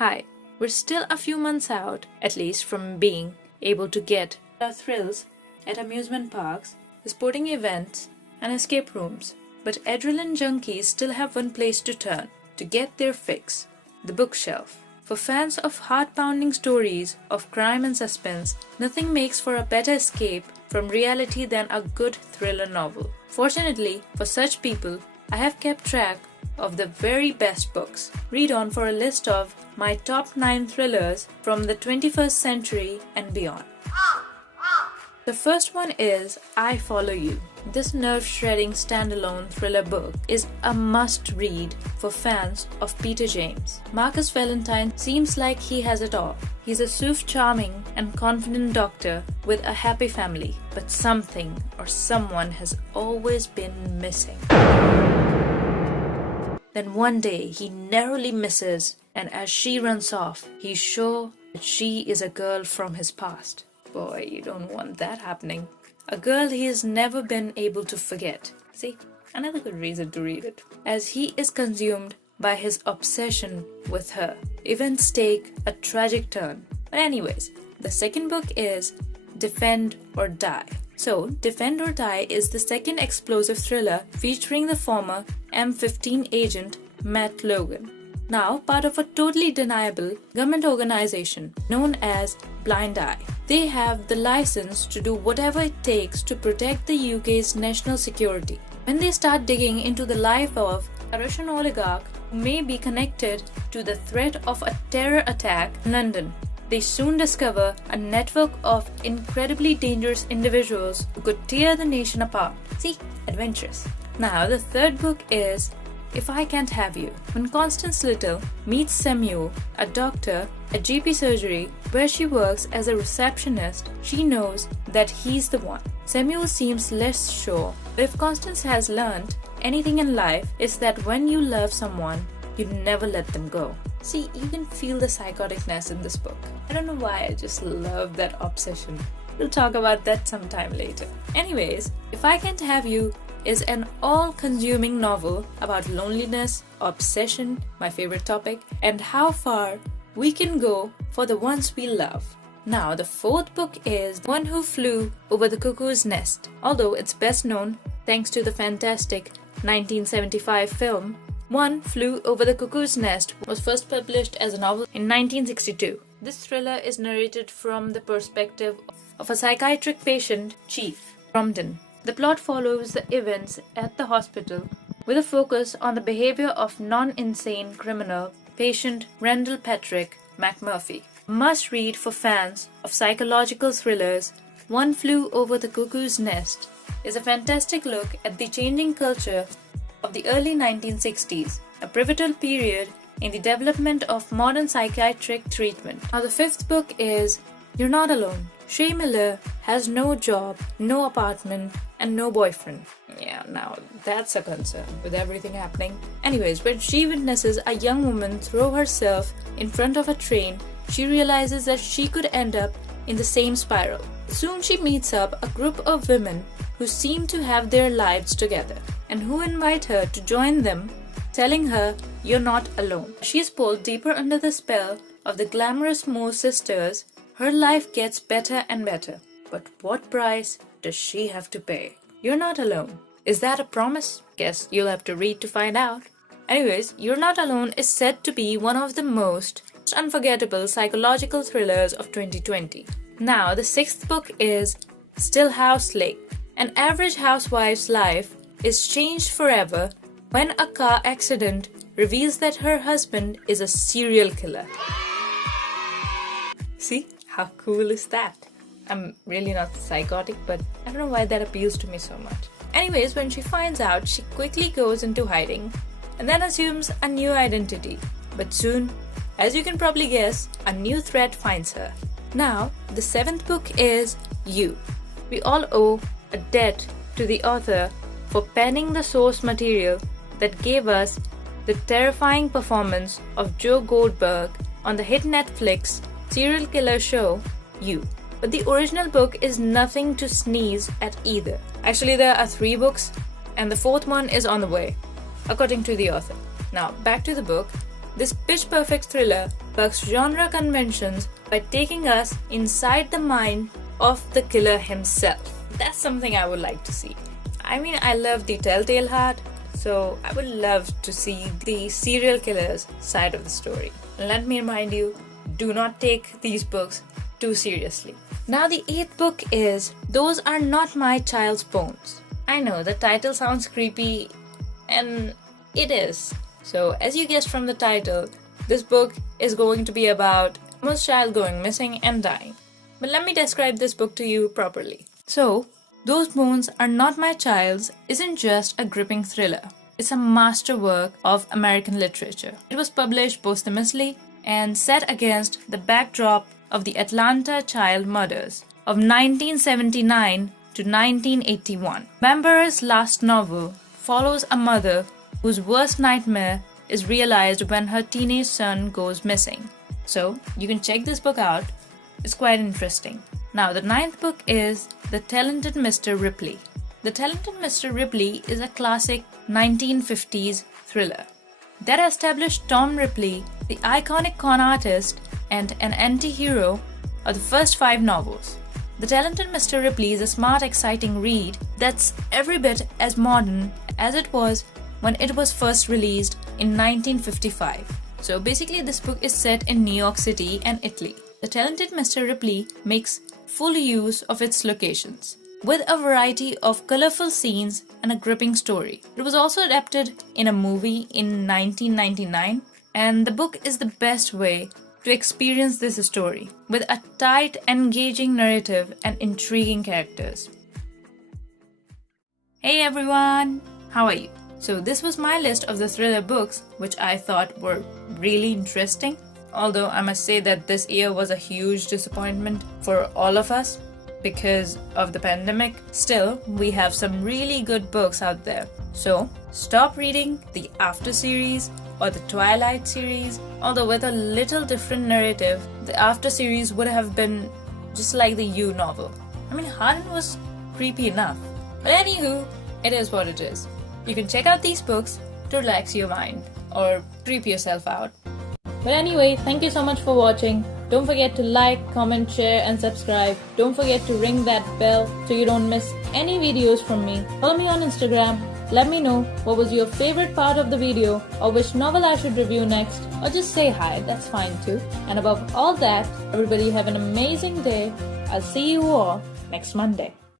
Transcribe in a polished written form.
Hi, we're still a few months out, at least, from being able to get our thrills at amusement parks, sporting events, and escape rooms. But adrenaline junkies still have one place to turn to get their fix: the bookshelf. For fans of heart-pounding stories of crime and suspense, nothing makes for a better escape from reality than a good thriller novel. Fortunately, for such people, I have kept track of the very best books. Read on for a list of my top 9 thrillers from the 21st century and beyond. The first one is I Follow You. This nerve-shredding standalone thriller book is a must-read for fans of Peter James. Marcus Valentine seems like he has it all. He's a suave, charming, and confident doctor with a happy family, but something or someone has always been missing. Then one day he narrowly misses, and as she runs off, he's sure that she is a girl from his past. Boy, you don't want that happening. A girl he has never been able to forget. See, another good reason to read it. As he is consumed by his obsession with her, events take a tragic turn. But anyways, the second book is Defend or Die. So, Defend or Die is the second explosive thriller featuring the former M15 agent Matt Logan, now part of a totally deniable government organization known as Blind Eye. They have the license to do whatever it takes to protect the UK's national security. When they start digging into the life of a Russian oligarch who may be connected to the threat of a terror attack in London, they soon discover a network of incredibly dangerous individuals who could tear the nation apart. See, adventurous. Now, the third book is If I Can't Have You. When Constance Little meets Samuel, a doctor at GP surgery where she works as a receptionist, she knows that he's the one. Samuel seems less sure, but if Constance has learned anything in life, it's that when you love someone, you never let them go. See, you can feel the psychoticness in this book. I don't know why, I just love that obsession. We'll talk about that sometime later. Anyways, If I Can't Have You is an all-consuming novel about loneliness, obsession, my favorite topic, and how far we can go for the ones we love. Now, the fourth book is One Who Flew Over the Cuckoo's Nest. Although it's best known thanks to the fantastic 1975 film, One Flew Over the Cuckoo's Nest was first published as a novel in 1962. This thriller is narrated from the perspective of a psychiatric patient, Chief Cromden. The plot follows the events at the hospital with a focus on the behavior of non-insane criminal patient Randall Patrick McMurphy. Must read for fans of psychological thrillers, One Flew Over the Cuckoo's Nest is a fantastic look at the changing culture of the early 1960s, a pivotal period in the development of modern psychiatric treatment. Now, the fifth book is You're Not Alone. Shay Miller has no job, no apartment, and no boyfriend. Yeah, now that's a concern with everything happening. Anyways, when she witnesses a young woman throw herself in front of a train, she realizes that she could end up in the same spiral. Soon she meets up a group of women who seem to have their lives together and who invite her to join them, telling her you're not alone. She is pulled deeper under the spell of the glamorous Moore sisters. Her life gets better and better. But what price does she have to pay? You're not alone. Is that a promise? Guess you'll have to read to find out. Anyways, You're Not Alone is said to be one of the most unforgettable psychological thrillers of 2020. Now, the sixth book is Stillhouse Lake. An average housewife's life is changed forever when a car accident reveals that her husband is a serial killer. See? How cool is that? I'm really not psychotic, but I don't know why that appeals to me so much. Anyways, when she finds out, she quickly goes into hiding and then assumes a new identity. But soon, as you can probably guess, a new threat finds her. Now, the seventh book is You. We all owe a debt to the author for penning the source material that gave us the terrifying performance of Joe Goldberg on the hit Netflix serial killer show, You. But the original book is nothing to sneeze at either. Actually, there are 3 books, and the 4th one is on the way, according to the author. Now, back to the book. This pitch-perfect thriller bucks genre conventions by taking us inside the mind of the killer himself. That's something I would like to see. I mean, I love the Telltale Heart, so I would love to see the serial killer's side of the story. Let me remind you, do not take these books too seriously. Now the 8th book is Those Are Not My Child's Bones. I know the title sounds creepy, and it is. So as you guessed from the title, this book is going to be about a child going missing and dying. But let me describe this book to you properly. So, Those Bones Are Not My Child's isn't just a gripping thriller. It's a masterwork of American literature. It was published posthumously and set against the backdrop of the Atlanta child murders of 1979 to 1981. Bamber's last novel follows a mother whose worst nightmare is realized when her teenage son goes missing. So, you can check this book out. It's quite interesting. Now, the 9th book is The Talented Mr. Ripley. The Talented Mr. Ripley is a classic 1950s thriller that established Tom Ripley, the iconic con artist and an anti-hero of the first 5 novels. The Talented Mr. Ripley is a smart, exciting read that's every bit as modern as it was when it was first released in 1955. So basically, this book is set in New York City and Italy. The Talented Mr. Ripley makes full use of its locations, with a variety of colorful scenes and a gripping story. It was also adapted in a movie in 1999, and the book is the best way to experience this story, with a tight, engaging narrative and intriguing characters. Hey everyone! How are you? So this was my list of the thriller books which I thought were really interesting. Although I must say that this year was a huge disappointment for all of us because of the pandemic. Still, we have some really good books out there. So stop reading the After series or the Twilight series. Although with a little different narrative, the After series would have been just like the You novel. I mean, Harlan was creepy enough. But anywho, it is what it is. You can check out these books to relax your mind or creep yourself out. But anyway, thank you so much for watching. Don't forget to like, comment, share and subscribe. Don't forget to ring that bell so you don't miss any videos from me. Follow me on Instagram. Let me know what was your favorite part of the video or which novel I should review next, or just say hi, that's fine too. And above all that, everybody have an amazing day. I'll see you all next Monday.